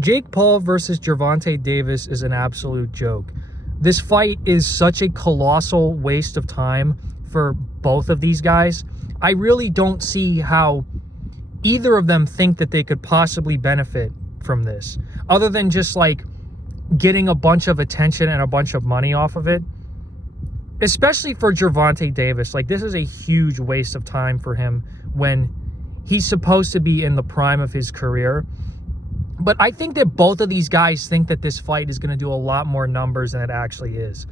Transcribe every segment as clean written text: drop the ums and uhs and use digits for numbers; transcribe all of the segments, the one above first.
Jake Paul versus Gervonta Davis is an absolute joke. This fight is such a colossal waste of time for both of these guys. I really don't see how either of them think that they could possibly benefit from this, other than just like getting a bunch of attention and a bunch of money off of it. Especially for Gervonta Davis, like, this is a huge waste of time for him when he's supposed to be in the prime of his career. But I think that both of these guys think that this fight is going to do a lot more numbers than it actually is.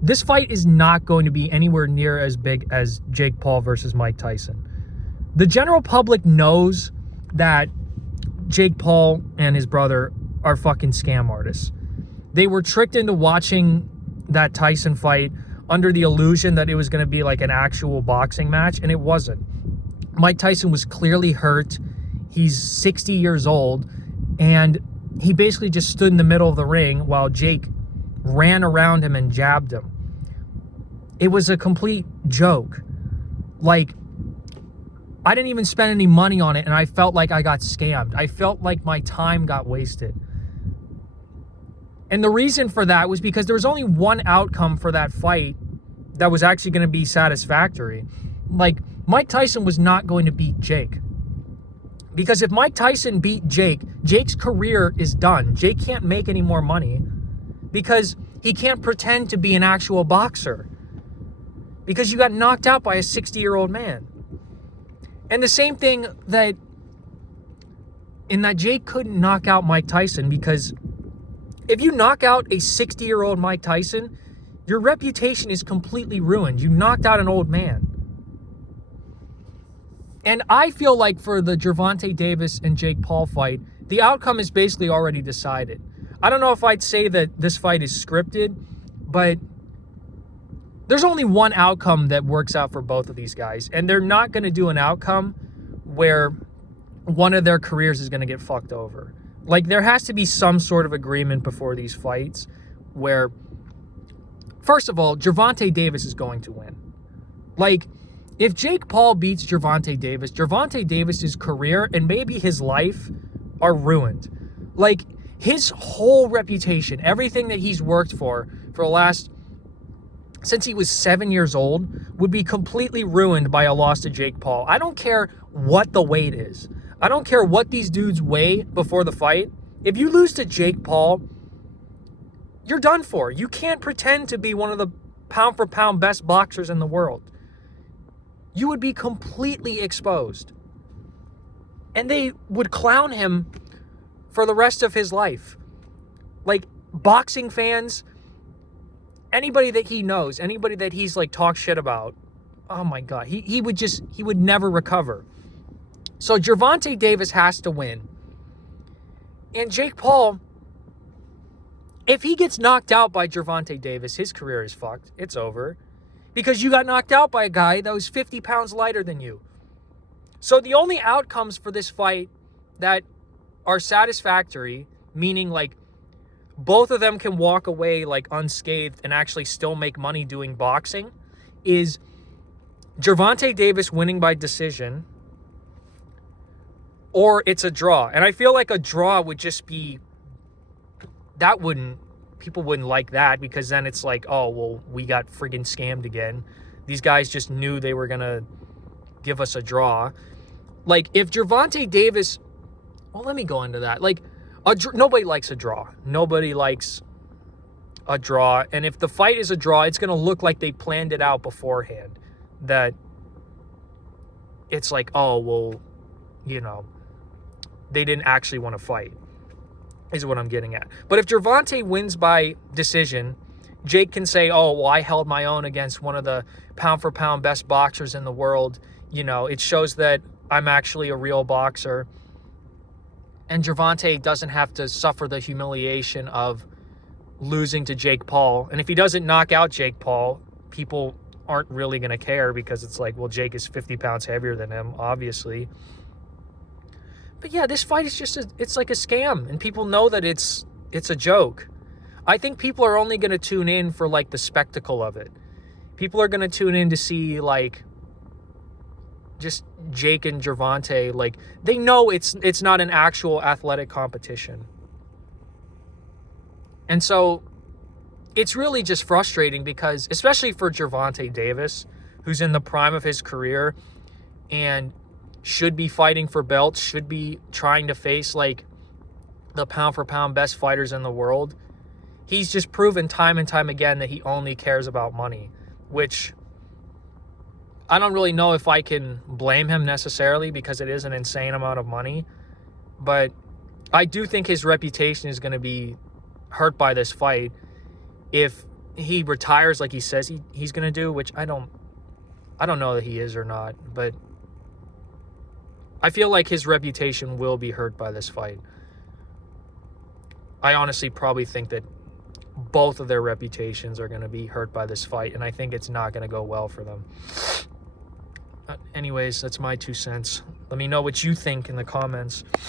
This fight is not going to be anywhere near as big as Jake Paul versus Mike Tyson. The general public knows that Jake Paul and his brother are fucking scam artists. They were tricked into watching that Tyson fight under the illusion that it was going to be like an actual boxing match, and it wasn't. Mike Tyson was clearly hurt. He's 60 years old, and he basically just stood in the middle of the ring while Jake ran around him and jabbed him. It was a complete joke. Like, I didn't even spend any money on it, and I felt like I got scammed. I felt like my time got wasted. And the reason for that was because there was only one outcome for that fight that was actually going to be satisfactory. Like, Mike Tyson was not going to beat Jake. Because if Mike Tyson beat Jake, Jake's career is done. Jake can't make any more money because he can't pretend to be an actual boxer. Because you got knocked out by a 60-year-old man. And the same thing that Jake couldn't knock out Mike Tyson, because if you knock out a 60-year-old Mike Tyson, your reputation is completely ruined. You knocked out an old man. And I feel like for the Gervonta Davis and Jake Paul fight, the outcome is basically already decided. I don't know if I'd say that this fight is scripted, but there's only one outcome that works out for both of these guys. And they're not going to do an outcome where one of their careers is going to get fucked over. Like, there has to be some sort of agreement before these fights where, first of all, Gervonta Davis is going to win. Like, if Jake Paul beats Gervonta Davis's career and maybe his life are ruined. Like, his whole reputation, everything that he's worked for the last, since he was 7 years old, would be completely ruined by a loss to Jake Paul. I don't care what the weight is. I don't care what these dudes weigh before the fight. If you lose to Jake Paul, you're done for. You can't pretend to be one of the pound-for-pound best boxers in the world. You would be completely exposed. And they would clown him for the rest of his life. Like, boxing fans, anybody that he knows, anybody that he's like talk shit about, oh my God, he would never recover. So Gervonta Davis has to win. And Jake Paul, if he gets knocked out by Gervonta Davis, his career is fucked. It's over. Because you got knocked out by a guy that was 50 pounds lighter than you. So the only outcomes for this fight that are satisfactory, meaning like both of them can walk away like unscathed and actually still make money doing boxing, is Gervonta Davis winning by decision, or it's a draw. And I feel like a draw would just be, people wouldn't like that, because then it's like, oh, well, we got friggin' scammed again. These guys just knew they were going to give us a draw. Like, if Gervonta Davis, well, let me go into that. Like, nobody likes a draw. Nobody likes a draw. And if the fight is a draw, it's going to look like they planned it out beforehand. That it's like, oh, well, you know, they didn't actually want to fight, is what I'm getting at. But if Gervonta wins by decision, Jake can say, oh, well, I held my own against one of the pound-for-pound best boxers in the world. You know, it shows that I'm actually a real boxer. And Gervonta doesn't have to suffer the humiliation of losing to Jake Paul. And if he doesn't knock out Jake Paul, people aren't really going to care, because it's like, well, Jake is 50 pounds heavier than him, obviously. But yeah, this fight is just it's like a scam, and people know that it's a joke. I think people are only going to tune in for like the spectacle of it. People are going to tune in to see like just Jake and Gervonta, like, they know it's not an actual athletic competition. And so it's really just frustrating because, especially for Gervonta Davis, who's in the prime of his career and should be fighting for belts, should be trying to face, like, the pound-for-pound best fighters in the world, he's just proven time and time again that he only cares about money, which I don't really know if I can blame him necessarily because it is an insane amount of money. But I do think his reputation is going to be hurt by this fight if he retires like he says he's going to do, which I don't know that he is or not. But I feel like his reputation will be hurt by this fight. I honestly probably think that both of their reputations are going to be hurt by this fight, and I think it's not going to go well for them. Anyways, that's my 2 cents. Let me know what you think in the comments.